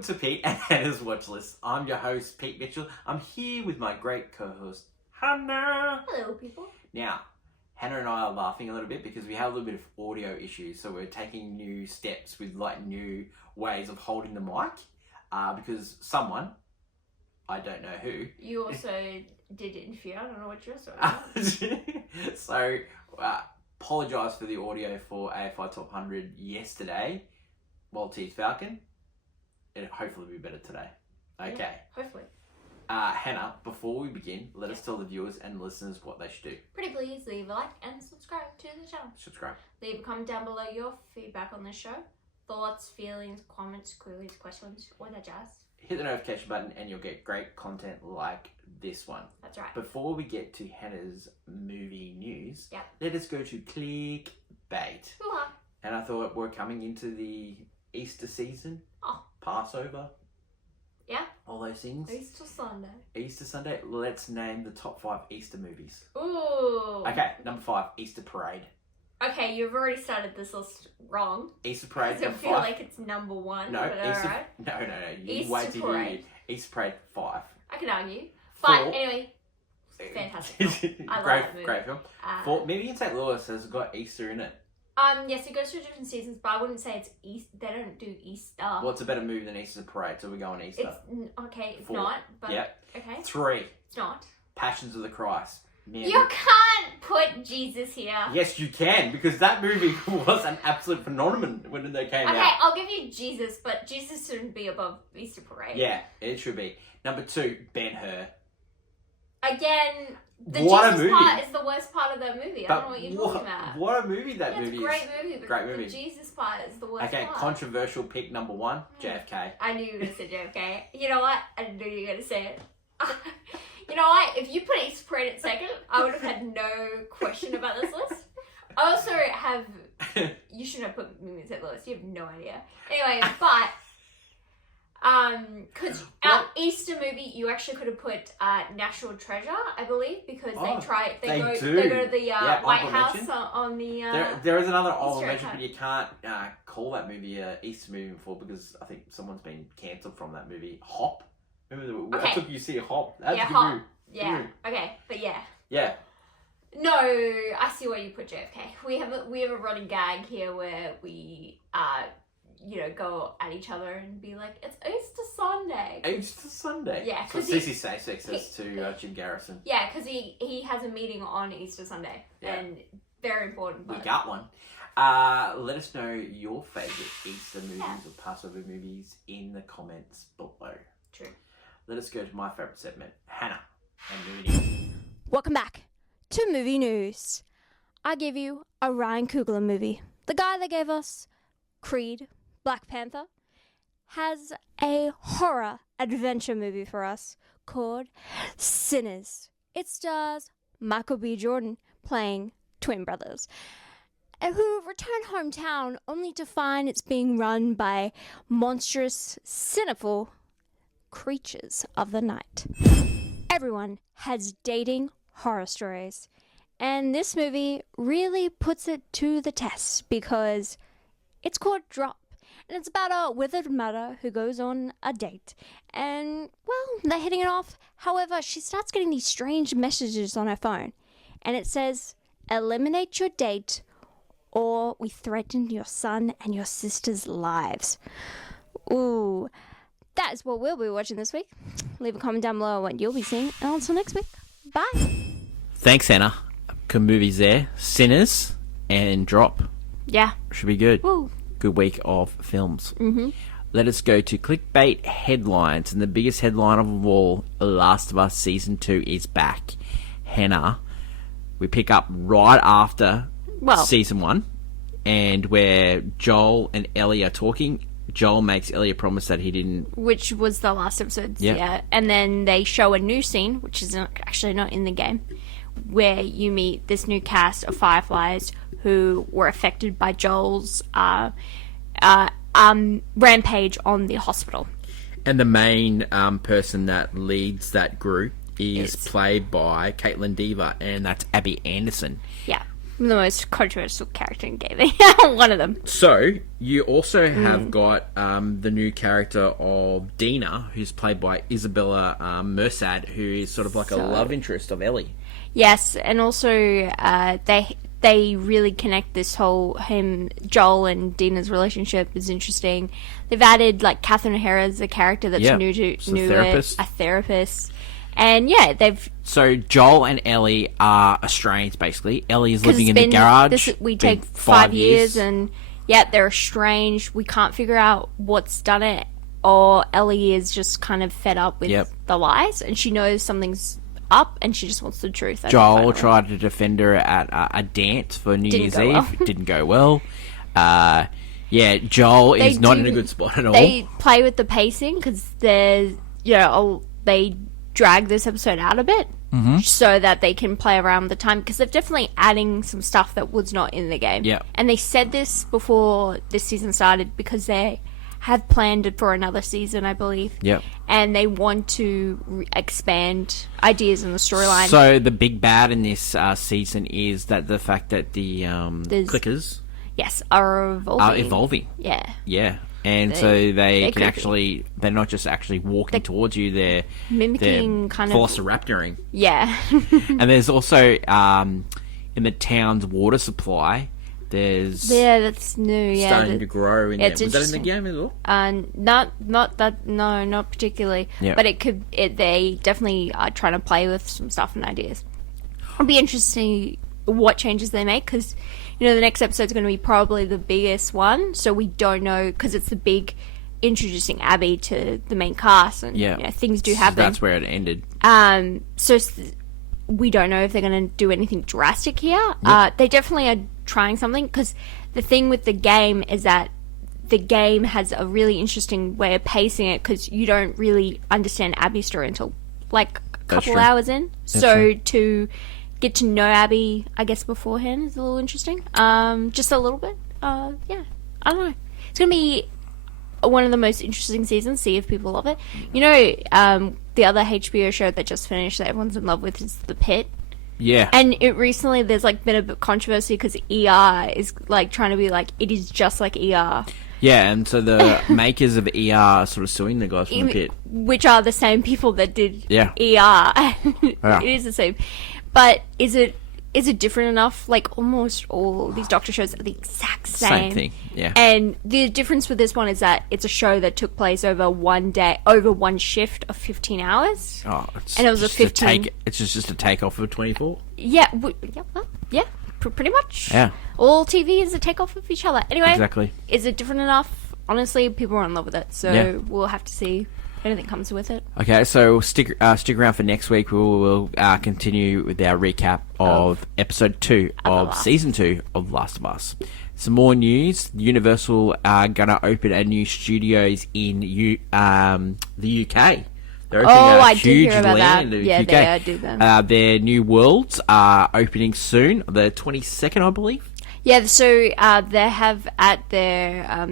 Welcome to Pete and Hannah's Watch List. I'm your host, Pete Mitchell. I'm here with my great co-host, Hannah. Hello, people. Now, Hannah and I are laughing a little bit because we have a little bit of audio issues, so we're taking new steps with new ways of holding the mic. Because someone, I don't know who. You also did interview. I don't know what you're saying. So, apologise for the audio for AFI Top 100 yesterday. Maltese Falcon. It'll hopefully be better today. Okay. Yeah, hopefully. Hannah, before we begin, let us tell the viewers and listeners what they should do. Pretty please leave a like and subscribe to the channel. Subscribe. Leave a comment down below your feedback on the show. Thoughts, feelings, comments, queries, questions, all that jazz. Hit the notification button and you'll get great content like this one. That's right. Before we get to Hannah's movie news, let us go to clickbait. Hoo-ha. And I thought we're coming into the Easter season. Oh. Passover. Yeah. All those things. Easter Sunday. Easter Sunday. Let's name the top 5 Easter movies. Ooh. Okay, number 5, Easter Parade. Okay, you've already started this list wrong. Easter Parade. I feel like it's number 1. No, but Easter. Alright. No. You Easter wait till Parade. Easter Parade 5. I can argue. 4. But anyway, fantastic film. I love that movie. Great film. 4. Maybe in St. Louis has got Easter in it. Yes, it goes through different seasons, but I wouldn't say it's Easter. They don't do Easter. Well, it's a better movie than Easter Parade, so we're going Easter. It's 4. not, but yep. okay. 3. It's not. Passions of the Christ. Man. You can't put Jesus here. Yes, you can, because that movie was an absolute phenomenon when they came out. Okay, I'll give you Jesus, but Jesus shouldn't be above Easter Parade. Yeah, it should be. Number 2, Ben-Hur. Again, the What a Jesus movie. part is the worst part of that movie. But I don't know what you're talking about. What a movie that movie is. It's a great movie, but Great movie. the Jesus part is the worst Okay, part. controversial pick number 1, JFK. I knew you were going to say JFK. You know what? I knew you were going to say it. You know what? If you put Easter Parade at second, I would have had no question about this list. I also have... You shouldn't have put me in St. Louis. You have no idea. Anyway, but... Because our Easter movie, you actually could have put National Treasure, I believe, because they go to the White House on the... there is another honorable Easter mention, egg but you can't call that movie a Easter movie before because I think someone's been cancelled from that movie. Hop. Remember I took you to see Hop. That's a good Hop. movie. Yeah. Okay, but yeah. Yeah. No, I see why you put JFK. We have a running gag here where we go at each other and be like, it's Easter Sunday. Easter Sunday. Yeah, because Cissy Saysix says to Jim Garrison. Yeah, because he has a meeting on Easter Sunday, and very important. We But... got one. Let us know your favourite Easter movies or Passover movies in the comments below. True. Let us go to my favourite segment, Hannah and movie news. Welcome back to Movie News. I give you a Ryan Coogler movie. The guy that gave us Creed, Black Panther, has a horror adventure movie for us called Sinners. It stars Michael B. Jordan playing twin brothers who return hometown only to find it's being run by monstrous, sinful creatures of the night. Everyone has dating horror stories, and this movie really puts it to the test because it's called Drop, and it's about a withered mother who goes on a date, and, well, they're hitting it off. However, she starts getting these strange messages on her phone, and it says, eliminate your date or we threaten your son and your sister's lives. Ooh, that is what we'll be watching this week. Leave a comment down below on what you'll be seeing, and until next week, bye. Thanks, Hannah. Good movies there. Sinners and Drop. Yeah. Should be good. Woo. Good week of films. Mm-hmm. Let us go to clickbait headlines. And the biggest headline of all, Last of Us Season 2 is back. Hannah, we pick up right after Season 1. And where Joel and Ellie are talking. Joel makes Ellie a promise that he didn't... Which was the last episode, yeah. And then they show a new scene, which is actually not in the game, where you meet this new cast of Fireflies who were affected by Joel's rampage on the hospital. And the main person that leads that group is played by Caitlin Dever, and that's Abby Anderson. Yeah. The most controversial character in gaming. One of them. So, you also have got the new character of Dina, who's played by Isabella Mersad, who is sort of like a love interest of Ellie. Yes, and also they really connect this whole Joel and Dina's relationship is interesting. They've added like Catherine O'Hara as a character that's new to a therapist. And yeah, So Joel and Ellie are estranged, basically. Ellie is living in the garage. We take 5 years, and they're estranged. We can't figure out what's done it, or Ellie is just kind of fed up with the lies, and she knows something's up, and she just wants the truth. Joel tried to defend her at a dance for New Year's Eve. Well. Didn't go well. Joel is not in a good spot at all. They play with the pacing because they drag this episode out a bit so that they can play around with the time, because they're definitely adding some stuff that was not in the game. Yeah. And they said this before this season started because they have planned it for another season, I believe. Yep. And they want to expand ideas in the storyline. So the big bad in this season is that the fact that the clickers are evolving. Yeah. Yeah. And so they can actually, they're not just actually walking towards you, they're mimicking kind of velociraptoring. Yeah. And there's also, in the town's water supply, there's... Yeah, that's new, starting to grow in there. Was that in the game as well? Not that, no, not particularly. Yeah. But they definitely are trying to play with some stuff and ideas. It'll be interesting what changes they make, because the next episode's going to be probably the biggest one, so we don't know, because it's the big introducing Abby to the main cast, and things do happen. So that's where it ended. So we don't know if they're going to do anything drastic here. They definitely are trying something, because the thing with the game is that the game has a really interesting way of pacing it, because you don't really understand Abby's story until like a couple hours in. So to get to know Abby, I guess, beforehand is a little interesting. Just a little bit. I don't know. It's going to be one of the most interesting seasons, see if people love it. The other HBO show that just finished that everyone's in love with is The Pit. Yeah. And recently there's like been a bit of controversy because ER is like trying to be like, it is just like ER. Yeah, and so the makers of ER are sort of suing the guys from The Pit. Which are the same people that did ER. It is the same. But is it different enough? Like, almost all these doctor shows are the exact same. Same thing, yeah. And the difference with this one is that it's a show that took place over one day, over one shift of 15 hours. Oh, and it was a 15... It's just a takeoff of 24? Yeah, pretty much. Yeah. All TV is a takeoff of each other. Anyway. Exactly. Is it different enough? Honestly, people are in love with it. So we'll have to see if anything comes with it. Okay, so stick around for next week. We'll continue with our recap of episode 2 of season 2 of Last of Us. Some more news. Universal are going to open a new studios in the UK. They're opening a I huge did hear about that. in the Yeah, UK. they do that. Their new worlds are opening soon, the 22nd, I believe. Yeah, so they have at their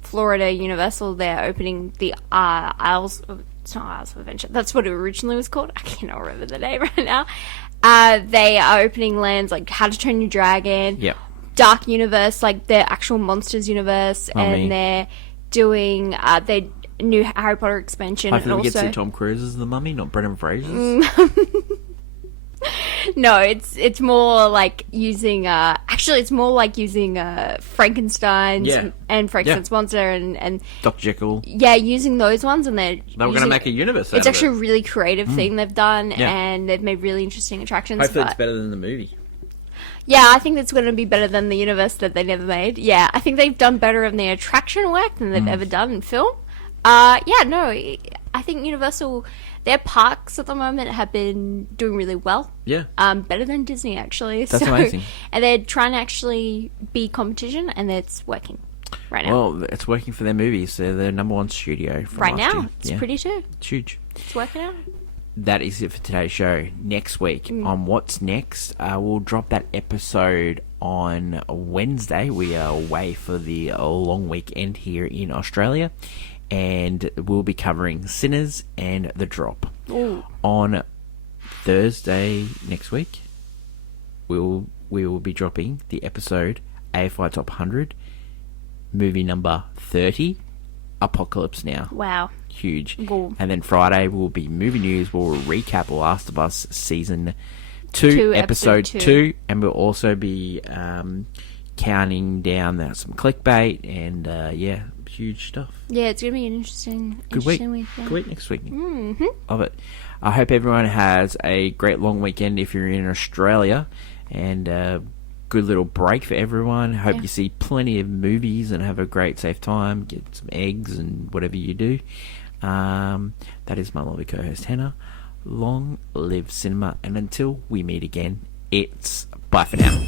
Florida Universal, they're opening the Isles of... It's not Isles of Adventure. That's what it originally was called. I cannot remember the name right now. They are opening lands like How to Train Your Dragon. Yep. Dark Universe, like their actual Monsters universe. And they're doing their new Harry Potter expansion. Hopefully and we also... get to see Tom Cruise as the Mummy, not Brendan Fraser. No, it's more like using it's more like using Frankenstein's and Frankenstein's monster and Dr. Jekyll. Yeah, using those ones, and they were going to make a universe out It's of actually it. a really creative thing they've done, and they've made really interesting attractions. Hopefully it's better than the movie. Yeah, I think that's going to be better than the universe that they never made. Yeah, I think they've done better in their attraction work than they've ever done in film. I think Universal, their parks at the moment have been doing really well. Yeah. Better than Disney, actually. That's amazing. And they're trying to actually be competition, and it's working right now. Well, it's working for their movies. They're the number one studio from right last now. year. It's pretty too. It's huge. It's working out. That is it for today's show. Next week on What's Next, we'll drop that episode on Wednesday. We are away for the long weekend here in Australia. And we'll be covering Sinners and The Drop. Ooh. On Thursday next week, we'll we will be dropping the episode AFI Top 100, movie number 30, Apocalypse Now. Wow. Huge. Cool. And then Friday will be movie news. We'll recap Last of Us Season 2, Episode 2. And we'll also be counting down some clickbait and, huge stuff. Yeah, it's going to be an interesting week. Yeah. Good week next week. Mm-hmm. Love it. I hope everyone has a great long weekend if you're in Australia, and good little break for everyone. Hope you see plenty of movies and have a great safe time. Get some eggs and whatever you do. That is my lovely co-host Hannah. Long live cinema, and until we meet again, it's bye for now.